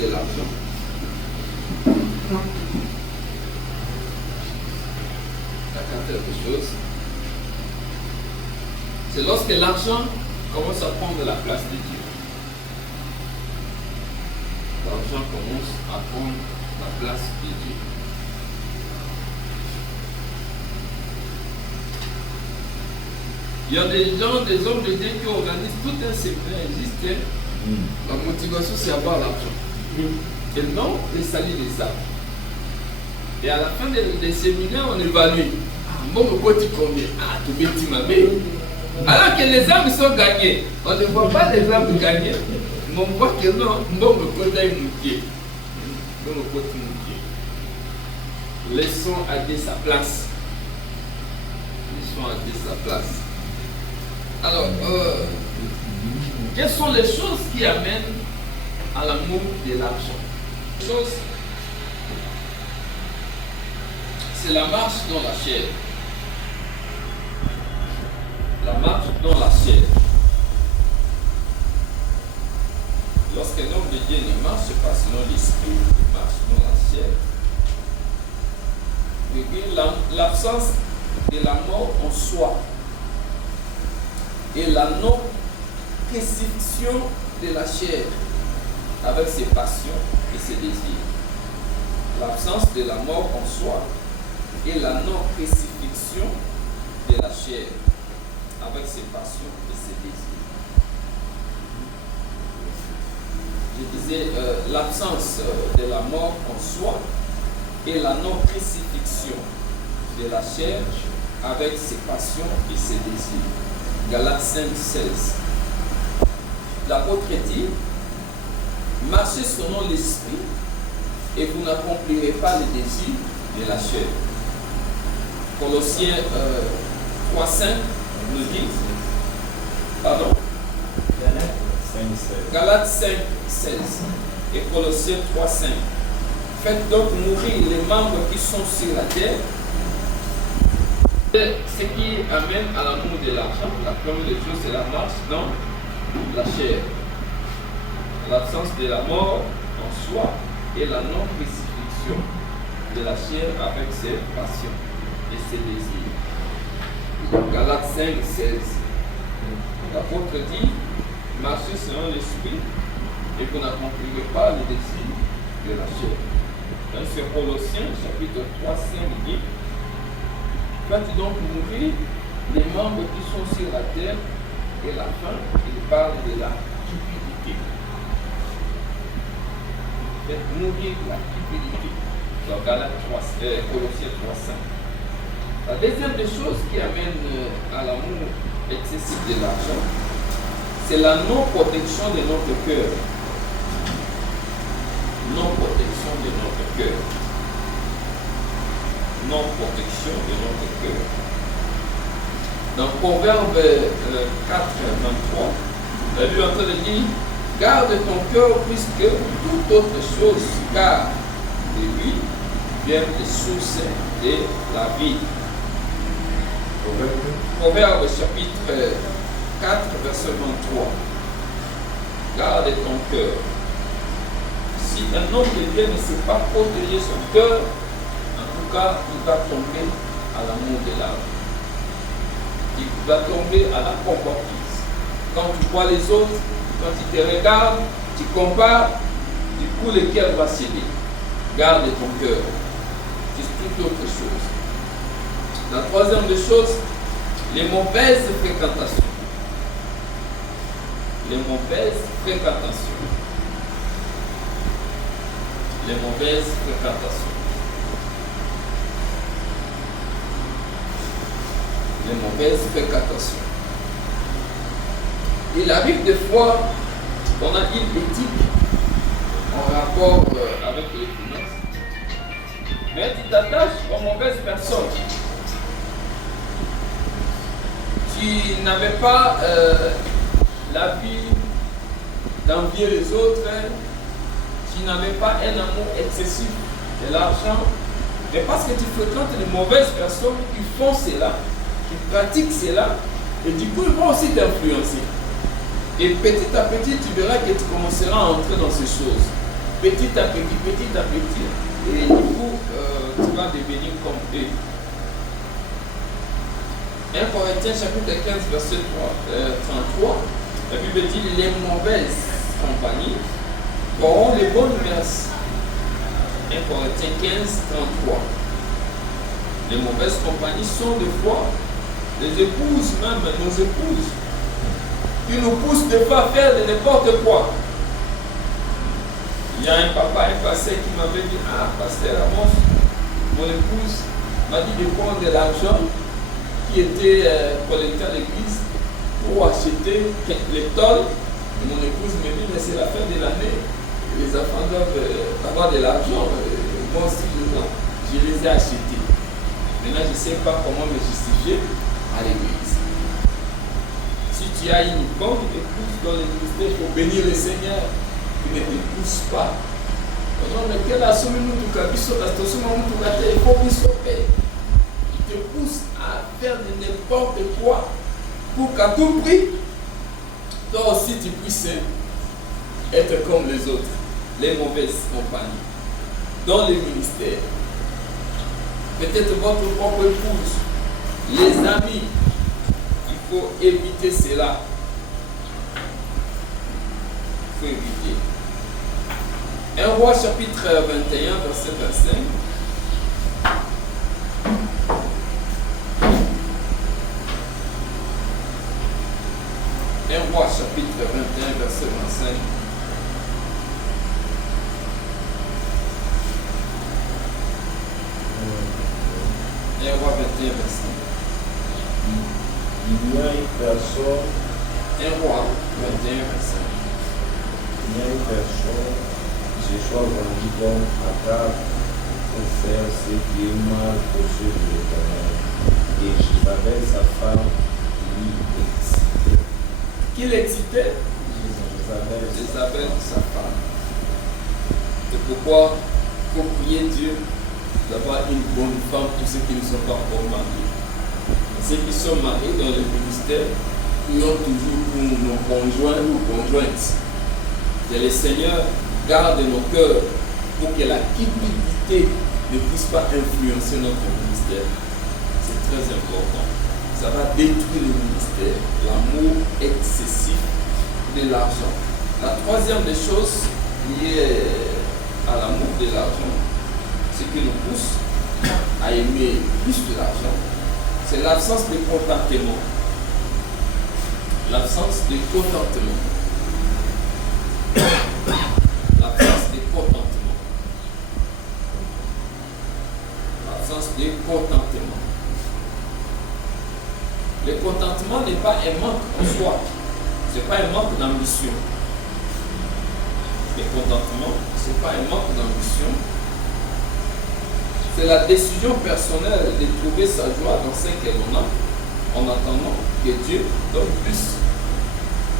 de l'argent. D'accord, quelque chose. C'est lorsque l'argent commence à prendre la place de Dieu. L'argent commence à prendre la place de Dieu. Il y a des gens, des hommes de Dieu qui organisent tout un séminaire existant. La motivation, c'est avoir l'argent. Et non, de salir les âmes. Et à la fin des séminaires, on évalue. Bon, tu combien? Ah, tu bêtis ma mère. Alors que les âmes sont gagnées. On ne voit pas les âmes gagner. Mais on voit que non, bon, me côté mouillé. Bon, me côté mouillé. Laissons à Dieu sa place. Laissons à Dieu sa place. Alors, quelles sont les choses qui amènent à l'amour de l'argent? C'est la marche dans la chair. La marche dans la chair. Lorsqu'un homme de Dieu ne marche pas selon l'esprit, il marche dans la chair. L'absence de la mort en soi et la non-précipitation de la chair avec ses passions et ses désirs. L'absence de la mort en soi et la non-précipitation de la chair avec ses passions et ses désirs. Je disais l'absence de la mort en soi et la non-précipitation de la chair avec ses passions et ses désirs. Galates 5:16. L'apôtre dit, marchez selon l'esprit et vous n'accomplirez pas les désirs de la chair. Colossiens 3:5 nous dit, pardon, Galates 5:16 et Colossiens 3:5. Faites donc mourir les membres qui sont sur la terre. Ce qui amène à l'amour de l'argent, la première des choses, c'est la marche dans la chair. L'absence de la mort en soi et la non-précipitation de la chair avec ses passions et ses désirs. Galates 5:16. L'apôtre dit, marchez selon l'esprit et vous n'accomplirez pas les désirs de la chair. Dans ce Colossiens chapitre 3:5 dit, faites donc mourir les membres qui sont sur la terre et la faim, il parle de la cupidité. Faites mourir la cupidité. Dans Colossiens 3:5. La deuxième des choses qui amène à l'amour excessif de l'argent, c'est la non-protection de notre cœur. Non-protection de notre cœur. Non-protection de notre cœur. Dans Proverbe 4:23, la Bible est en train de dire, garde ton cœur puisque toute autre chose, car de lui viennent les sources de la vie. Proverbe chapitre 4, verset 23. Garde ton cœur. Si un homme de Dieu ne sait pas protéger son cœur, en tout cas, il va tomber à l'amour de l'argent. Il va tomber à la convoitise. Quand tu vois les autres, quand ils te regardent, tu compares, du coup, lequel va céder. Garde ton cœur. C'est toute autre chose. La troisième des choses, les mauvaises fréquentations. Les mauvaises fréquentations. Les mauvaises fréquentations. Les mauvaises fréquentations. Il arrive des fois, on a une éthique en rapport avec les finances, mais tu t'attaches aux mauvaises personnes. Tu n'avais pas la vie d'envier les autres, tu n'avais pas un amour excessif de l'argent, mais parce que tu fréquentes les mauvaises personnes qui font cela, qui pratiquent cela, et du coup ils vont aussi t'influencer. Et petit à petit, tu verras que tu commenceras à entrer dans ces choses. petit à petit, et du coup, tu vas devenir comme eux. 1 Corinthiens chapitre 15, verset 33, la Bible dit les mauvaises compagnies auront les bonnes mœurs. 1 Corinthiens 15, 33. Les mauvaises compagnies sont des fois les épouses, même nos épouses, qui nous poussent des fois à faire de n'importe quoi. Il y a un papa, un pasteur qui m'avait dit, ah, pasteur Amos, mon épouse m'a dit de prendre de l'argent qui était collecté à l'église pour acheter les tôles. Et mon épouse me dit, mais c'est la fin de l'année, les enfants doivent avoir de l'argent. Moi aussi, je les ai achetés. Maintenant, je ne sais pas comment me justifier à l'église. Si tu as une bonne épouse dans l'église, il faut bénir le Seigneur. Tu ne te pousses pas. Non, mais quelle assomme nous du cabisso, la station nous du gâteau, il faut qu'il soit fait. Il te pousse à faire de n'importe quoi pour qu'à tout prix, toi aussi tu puisses être comme les autres, les mauvaises compagnies, dans les ministères. Peut-être votre propre épouse, les amis, il faut éviter cela. Il faut éviter. 1 Roi chapitre 21, verset 25. 1 Roi chapitre 21, verset 25. Un Roi 21, verset. Il y a une personne. 1 Roi 21, verset. Il y a une personne qui se soit vendue donc à table pour faire ce qui est mal aux yeux de l'Éternel. Et Jézabel, sa femme, lui excitait. Qui l'excitait? Jézabel, sa femme. C'est pourquoi il faut prier Dieu d'avoir une bonne femme pour ceux qui ne sont pas encore mariés. Ceux qui sont mariés dans le ministère, prions toujours pour nos conjoints ou conjointes. Que le Seigneur garde nos cœurs pour que la cupidité ne puisse pas influencer notre ministère. C'est très important. Ça va détruire le ministère. L'amour excessif de l'argent. La troisième des choses liées à l'amour de l'argent, ce qui nous pousse à aimer plus de l'argent, c'est l'absence de contentement. L'absence de contentement. L'absence de contentement. L'absence de contentement. Le contentement n'est pas un manque en soi. Ce n'est pas un manque d'ambition. Le contentement, ce n'est pas un manque d'ambition. C'est la décision personnelle de trouver sa joie dans ce que l'on a, en attendant que Dieu donne plus.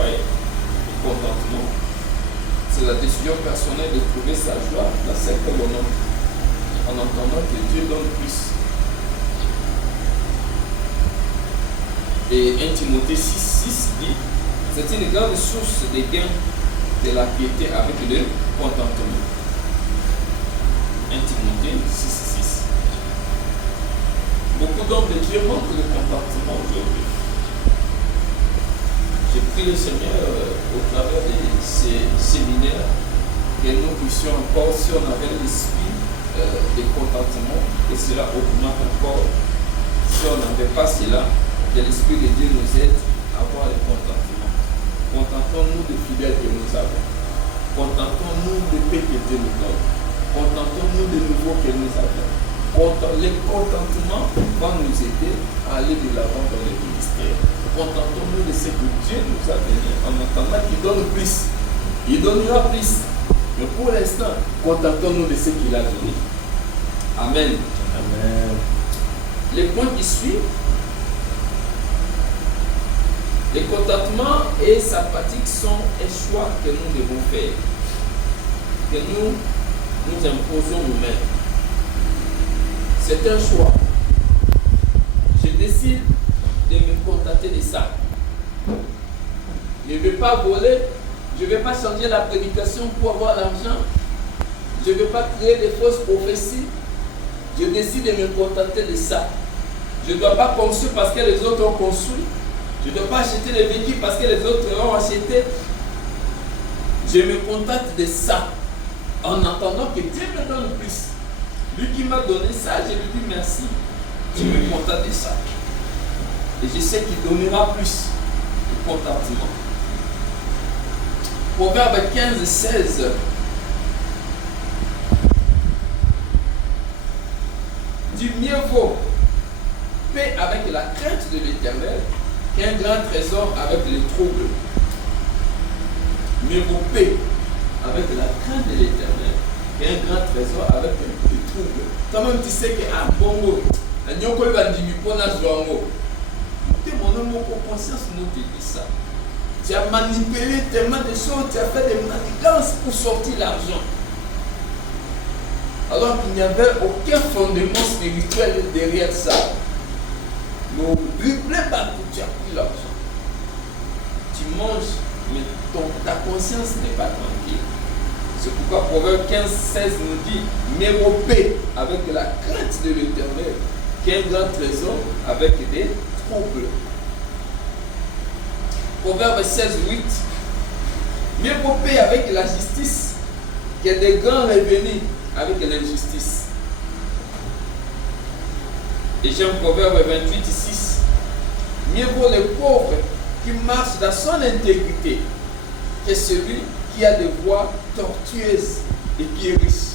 Oui, le contentement. C'est la décision personnelle de trouver sa joie dans ce que l'on a, en attendant que Dieu donne plus. Et 1 Timothée 6 dit, c'est une grande source de gain de la piété avec le contentement. 1 Timothée 6. Beaucoup d'hommes de Dieu manquent de contentement aujourd'hui. Je prie le Seigneur au travers de ces séminaires que nous puissions encore, si on avait l'esprit de contentement, que cela augmente encore. Si on n'avait pas cela, que l'Esprit de Dieu nous aide à avoir le contentement. Contentons-nous des fidèles que nous avons. Contentons-nous des paix que Dieu nous donne. Contentons-nous des nouveaux que nous avons. Le contentement va nous aider à aller de l'avant dans le ministère. Contentons-nous de ce que Dieu nous a donné en attendant qu'il donne plus. Il donnera plus. Mais pour l'instant, contentons-nous de ce qu'il a donné. Amen. Amen. Le point qui suit, le contentement et sa pratique sont un choix que nous devons faire, que nous imposons nous-mêmes. C'est un choix. Je décide de me contenter de ça. Je ne vais pas voler, je ne vais pas changer la prédication pour avoir l'argent. Je ne veux pas créer des fausses prophéties. Je décide de me contenter de ça. Je ne dois pas construire parce que les autres ont construit. Je ne dois pas acheter des véhicules parce que les autres ont acheté. Je me contente de ça. En attendant que Dieu me donne plus. Lui qui m'a donné ça, je lui dis merci. Je me contente de ça. Et je sais qu'il donnera plus. Contentement. Proverbe 15, 16. Du mieux vaut paix avec la crainte de l'Éternel qu'un grand trésor avec les troubles. Mieux vaut paix avec la crainte de l'Éternel qu'un grand trésor avec les troubles. Toi-même tu sais que bongo, mon homme, mon conscience nous dit ça. Tu as manipulé tellement de choses, tu as fait des manigances pour sortir l'argent. Alors qu'il n'y avait aucun fondement spirituel derrière ça. Le replay bateau, tu as pris l'argent. Tu manges, mais ta conscience n'est pas tranquille. C'est pourquoi Proverbe 15, 16 nous dit méropé avec la crainte de l'Éternel qu'un grand trésor avec des troubles. Proverbe 16, 8. Mieux vaut paix avec la justice que des grands revenus avec l'injustice. Et j'ai un proverbe 28, 6. Mieux vaut le pauvre qui marche dans son intégrité que celui qui a des voies tortueuses et qui est riche.